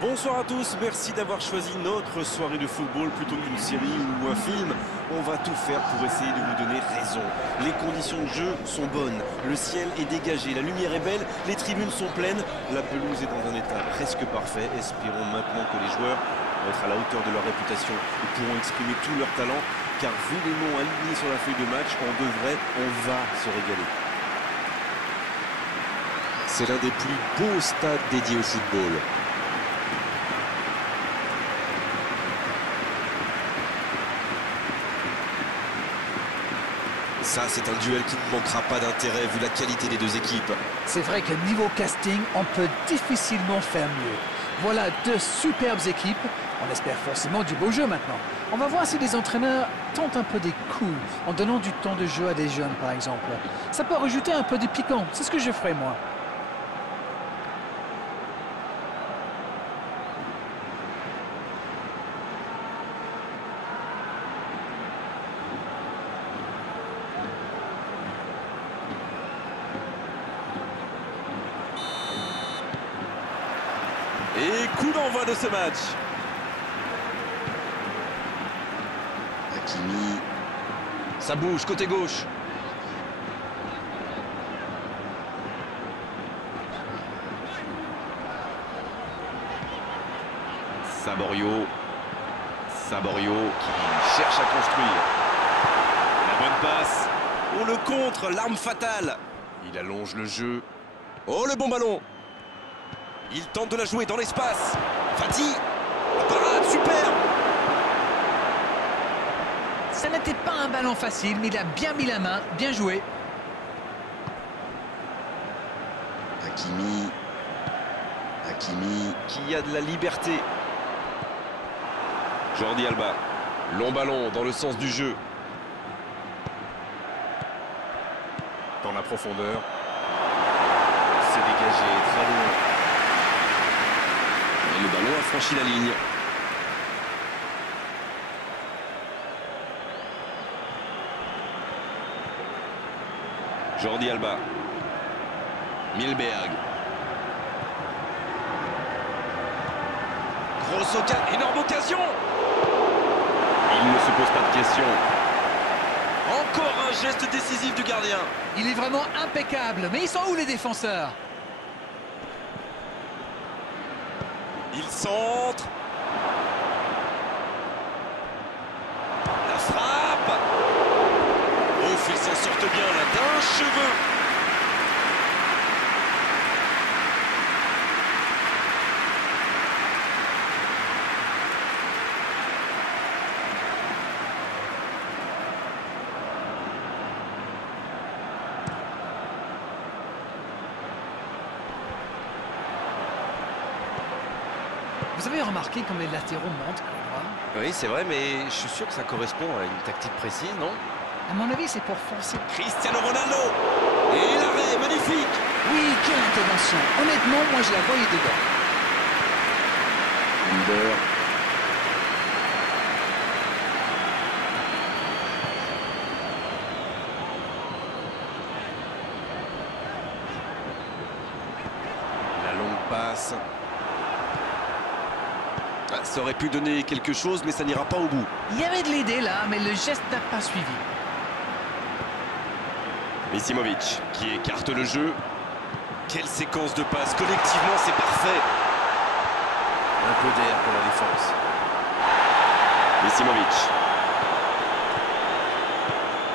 Bonsoir à tous, merci d'avoir choisi notre soirée de football plutôt qu'une série ou un film. On va tout faire pour essayer de vous donner raison. Les conditions de jeu sont bonnes, le ciel est dégagé, la lumière est belle, les tribunes sont pleines, la pelouse est dans un état presque parfait. Espérons maintenant que les joueurs vont être à la hauteur de leur réputation et pourront exprimer tout leur talent, car vu les noms alignés sur la feuille de match, on va se régaler. C'est l'un des plus beaux stades dédiés au football. Ça, c'est un duel qui ne manquera pas d'intérêt vu la qualité des deux équipes. C'est vrai que niveau casting, on peut difficilement faire mieux. Voilà deux superbes équipes. On espère forcément du beau jeu maintenant. On va voir si les entraîneurs tentent un peu des coups en donnant du temps de jeu à des jeunes, par exemple. Ça peut rajouter un peu de piquant. C'est ce que je ferai, moi. Et coup d'envoi de ce match. Hakimi. Ça bouge, côté gauche. Saborio qui cherche à construire. La bonne passe. Oh, le contre, l'arme fatale. Il allonge le jeu. Oh, le bon ballon. Il tente de la jouer dans l'espace. Fati. La parade, super. Ça n'était pas un ballon facile, mais il a bien mis la main, bien joué. Hakimi qui a de la liberté. Jordi Alba. Long ballon dans le sens du jeu. Dans la profondeur. C'est dégagé, très loin. Et le ballon a franchi la ligne. Jordi Alba. Milberg. Grosse occasion, énorme occasion. Il ne se pose pas de questions. Encore un geste décisif du gardien. Il est vraiment impeccable. Mais ils sont où les défenseurs? Il centre. La frappe. Ouf, ils s'en sortent bien là, d'un cheveu. Vous avez remarqué comme les latéraux montent à droite? Oui, c'est vrai, mais je suis sûr que ça correspond à une tactique précise, non? À mon avis, c'est pour forcer. Cristiano Ronaldo. Et l'arrêt, magnifique. Oui, quelle intervention. Honnêtement, moi, je la voyais dedans. Under. La longue passe. Ah, ça aurait pu donner quelque chose, mais ça n'ira pas au bout. Il y avait de l'idée là, mais le geste n'a pas suivi. Misimovic qui écarte le jeu. Quelle séquence de passes. Collectivement, c'est parfait. Un peu d'air pour la défense. Misimovic.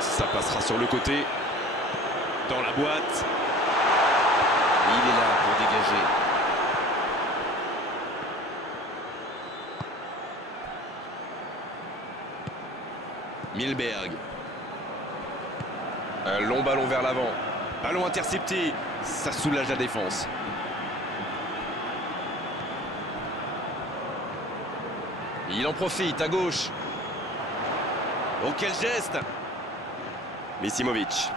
Ça passera sur le côté. Dans la boîte. Il est là pour dégager. Milberg. Un long ballon vers l'avant. Ballon intercepté. Ça soulage la défense. Il en profite à gauche. Oh, quel geste. Misimovic.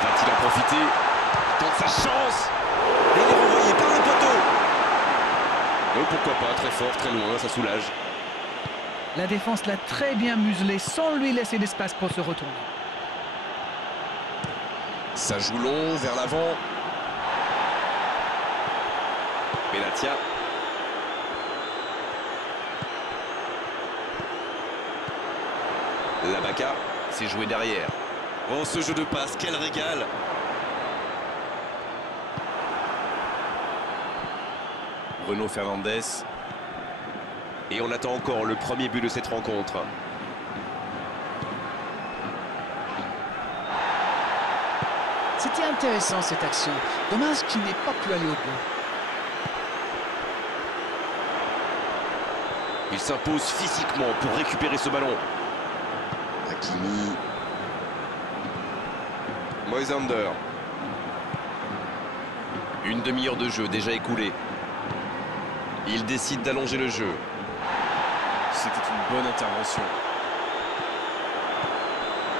Va-t-il en profiter? Il tente sa chance. Et il est renvoyé par le poteau. Oh, pourquoi pas, très fort, très loin, ça soulage. La défense l'a très bien muselé sans lui laisser l'espace pour se retourner. Ça joue long, vers l'avant. Benatia. Labaka, c'est joué derrière. Oh, ce jeu de passe, quel régal! Bruno Fernandes. Et on attend encore le premier but de cette rencontre. C'était intéressant cette action. Dommage qu'il n'ait pas pu aller au bout. Il s'impose physiquement pour récupérer ce ballon. Hakimi. Moisander. Une demi-heure de jeu déjà écoulée. Il décide d'allonger le jeu. C'était une bonne intervention.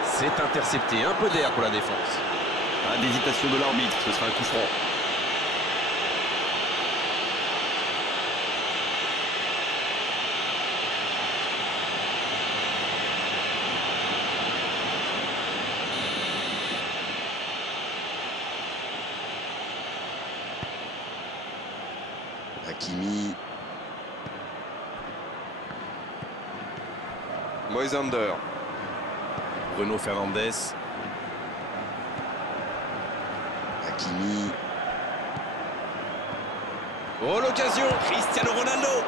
C'est intercepté, un peu d'air pour la défense. Pas d'hésitation de l'arbitre, ce sera un coup franc. Hakimi. Moisander. Bruno Fernandes. Hakimi. Oh, l'occasion! Cristiano Ronaldo!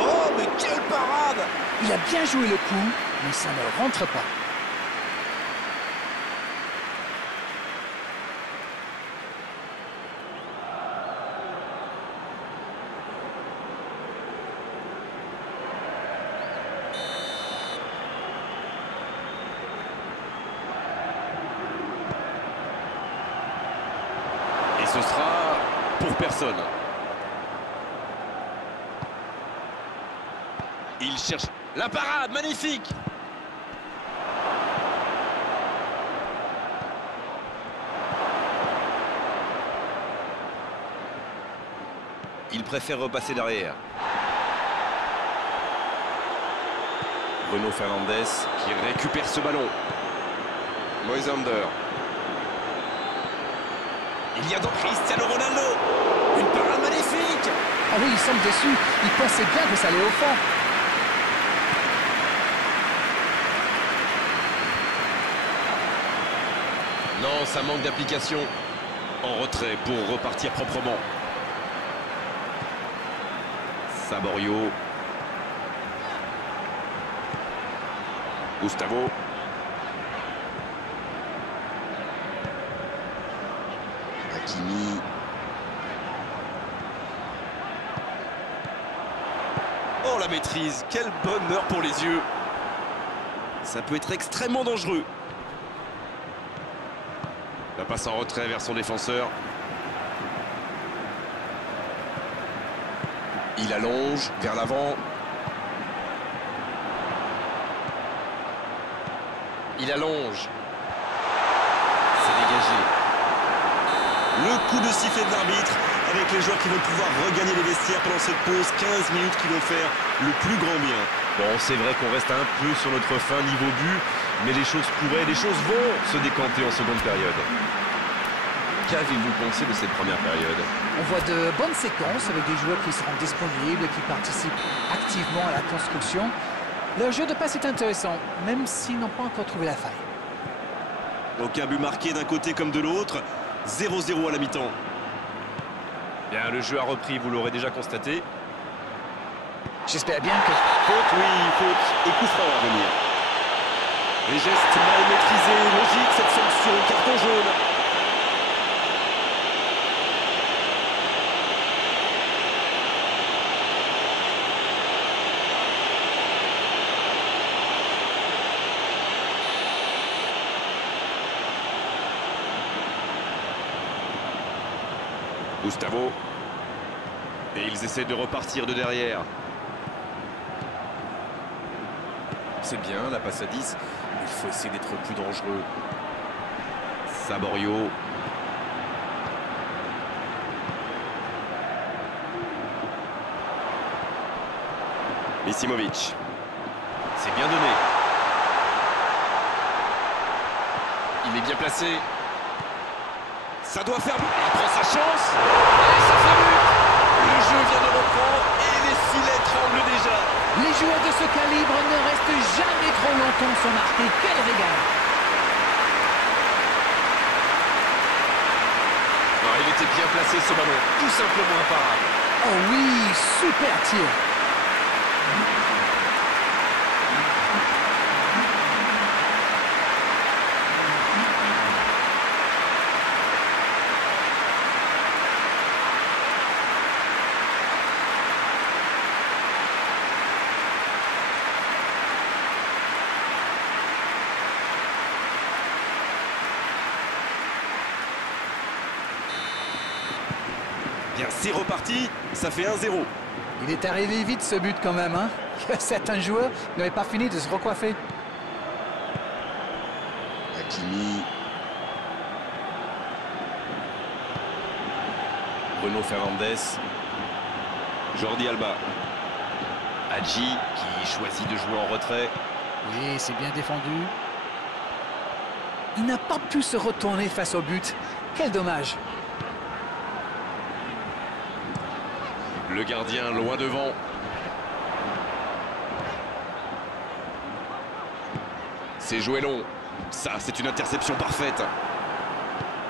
Oh, mais quelle parade! Il a bien joué le coup, mais ça ne rentre pas. Ce sera pour personne. Il cherche la parade, magnifique. Il préfère repasser derrière. Bruno Fernandes qui récupère ce ballon. Moisander. Il y a donc Cristiano Ronaldo. Une parade magnifique. Ah oui, il semble déçu. Il pensait bien que ça allait au fond. Non, ça manque d'application. En retrait pour repartir proprement. Saborio. Gustavo. Hakimi. Oh, la maîtrise, quel bonheur pour les yeux. Ça peut être extrêmement dangereux. La passe en retrait vers son défenseur. Il allonge vers l'avant. Il allonge. C'est dégagé. Le coup de sifflet de l'arbitre avec les joueurs qui vont pouvoir regagner les vestiaires pendant cette pause. 15 minutes qui vont faire le plus grand bien. Bon, c'est vrai qu'on reste un peu sur notre fin niveau but, mais les choses vont se décanter en seconde période. Qu'avez-vous pensé de cette première période? On voit de bonnes séquences avec des joueurs qui seront disponibles, qui participent activement à la construction. Leur jeu de passe est intéressant, même s'ils n'ont pas encore trouvé la faille. Aucun but marqué d'un côté comme de l'autre. 0-0 à la mi-temps. Bien, le jeu a repris, vous l'aurez déjà constaté. J'espère bien que... Faute, oui, faute. Et coup franc à venir. Les gestes mal maîtrisés, logique cette sanction, carton jaune. Gustavo. Et ils essaient de repartir de derrière. C'est bien, la passe à 10. Il faut essayer d'être plus dangereux. Saborio. Misimovic. C'est bien donné. Il est bien placé. Ça doit faire but. Il prend sa chance. Et ça fait but. jeu vient de reprendre et les filets tremblent déjà. Les joueurs de ce calibre ne restent jamais trop longtemps sans marquer. Quel régal! Alors, il était bien placé ce ballon, tout simplement imparable. Oh oui, super tir! Bien, c'est reparti, ça fait 1-0. Il est arrivé vite ce but quand même, hein? Certains joueurs n'avaient pas fini de se recoiffer. Hakimi. Bruno Fernandes. Jordi Alba. Hadji qui choisit de jouer en retrait. Oui, c'est bien défendu. Il n'a pas pu se retourner face au but. Quel dommage! Le gardien loin devant. C'est joué long. Ça, c'est une interception parfaite.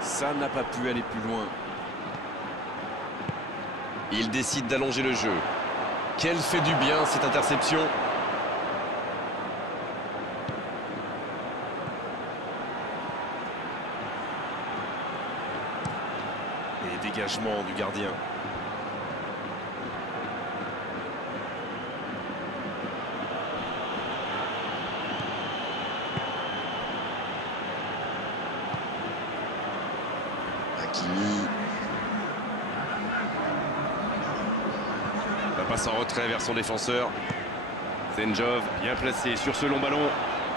Ça n'a pas pu aller plus loin. Il décide d'allonger le jeu. Quelle fait du bien cette interception. Et dégagement du gardien. Hakimi. La passe en retrait vers son défenseur. Zenjov, bien placé sur ce long ballon.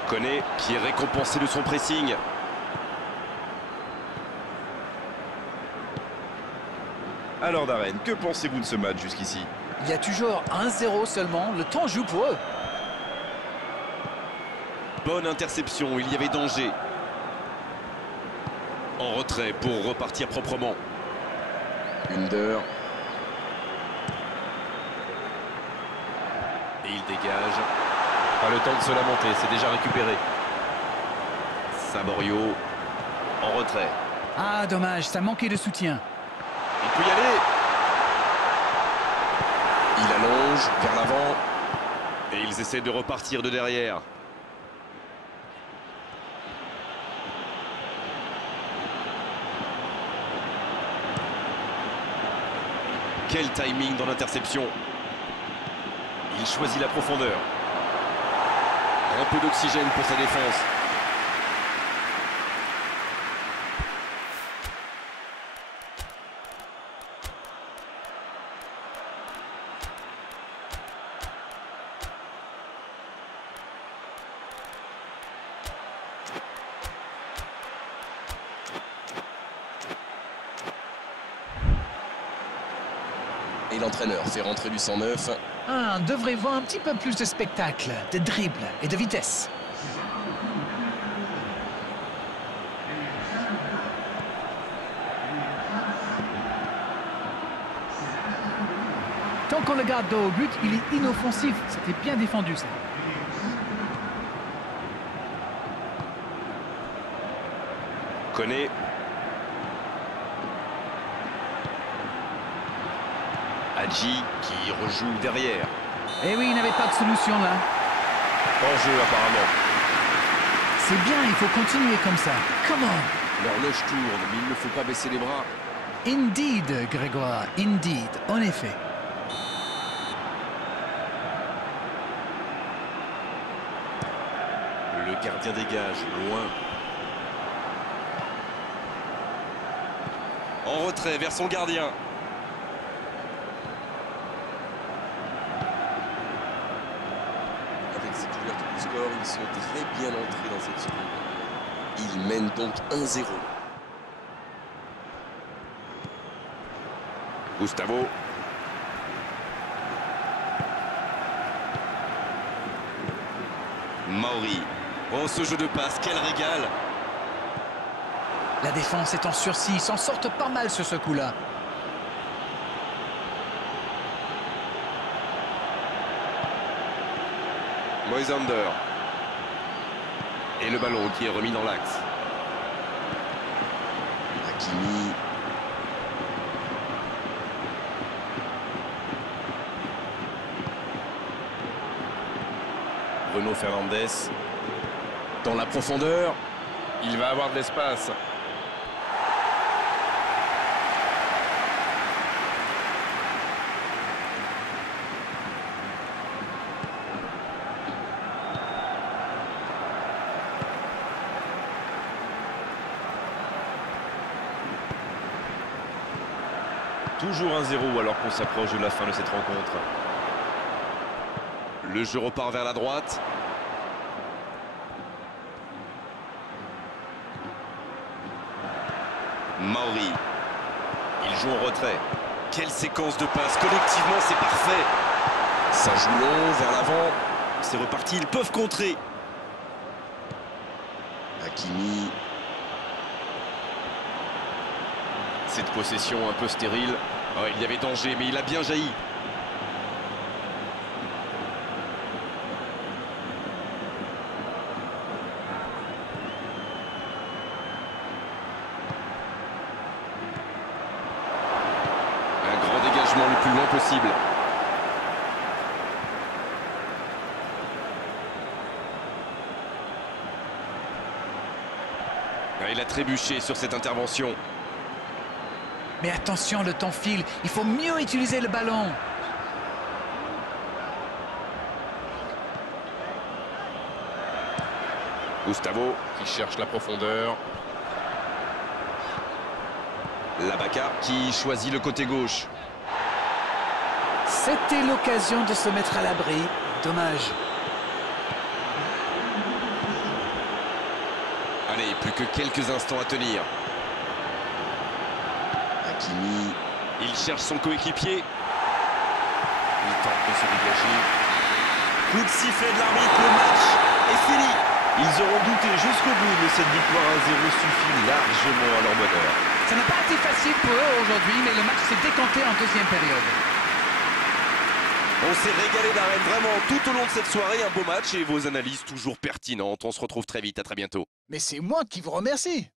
Koné qui est récompensé de son pressing. Alors Darren, que pensez-vous de ce match jusqu'ici? Il y a toujours 1-0 seulement. Le temps joue pour eux. Bonne interception, il y avait danger. En retrait pour repartir proprement. Under. Et il dégage. Pas le temps de se lamenter, c'est déjà récupéré. Saborio. En retrait. Ah, dommage, ça manquait de soutien. Il peut y aller. Il allonge vers l'avant. Et ils essaient de repartir de derrière. Quel timing dans l'interception. Il choisit la profondeur. Un peu d'oxygène pour sa défense. Et l'entraîneur fait rentrer du 109. Ah, on devrait voir un petit peu plus de spectacle, de dribble et de vitesse. Tant qu'on le garde dos au but, il est inoffensif. C'était bien défendu, ça. Koné. Hadji qui rejoue derrière. Eh oui, il n'avait pas de solution là. En jeu apparemment. C'est bien, il faut continuer comme ça. Come on. L'horloge tourne, mais il ne faut pas baisser les bras. Indeed, Grégoire, indeed, en effet. Le gardien dégage, loin. En retrait vers son gardien. Avec cette ouverture du score, ils sont très bien entrés dans cette seconde. Ils mènent donc 1-0. Gustavo. Mauri. Oh, ce jeu de passe, quel régal! La défense est en sursis, ils s'en sortent pas mal sur ce coup-là. Moisander. Et le ballon qui est remis dans l'axe. Hakimi. Bruno Fernandes. Dans la profondeur. Il va avoir de l'espace. Toujours 1-0 alors qu'on s'approche de la fin de cette rencontre. Le jeu repart vers la droite. Mauri. Il joue en retrait. Quelle séquence de passes. Collectivement, c'est parfait. Ça joue long vers l'avant. C'est reparti. Ils peuvent contrer. Hakimi. Cette possession un peu stérile. Oh, il y avait danger, mais il a bien jailli. Un grand dégagement le plus loin possible. Ah, il a trébuché sur cette intervention. Mais attention, le temps file. Il faut mieux utiliser le ballon. Gustavo qui cherche la profondeur. Labaka qui choisit le côté gauche. C'était l'occasion de se mettre à l'abri. Dommage. Allez, plus que quelques instants à tenir. Hakimi. Il cherche son coéquipier. Il tente de se dégager. Coup de sifflet de l'arbitre, le match est fini. Ils auront douté jusqu'au bout, mais cette victoire 1-0 suffit largement à leur bonheur. Ça n'a pas été facile pour eux aujourd'hui, mais le match s'est décanté en deuxième période. On s'est régalé d'arène vraiment tout au long de cette soirée. Un beau match et vos analyses toujours pertinentes. On se retrouve très vite, à très bientôt. Mais c'est moi qui vous remercie.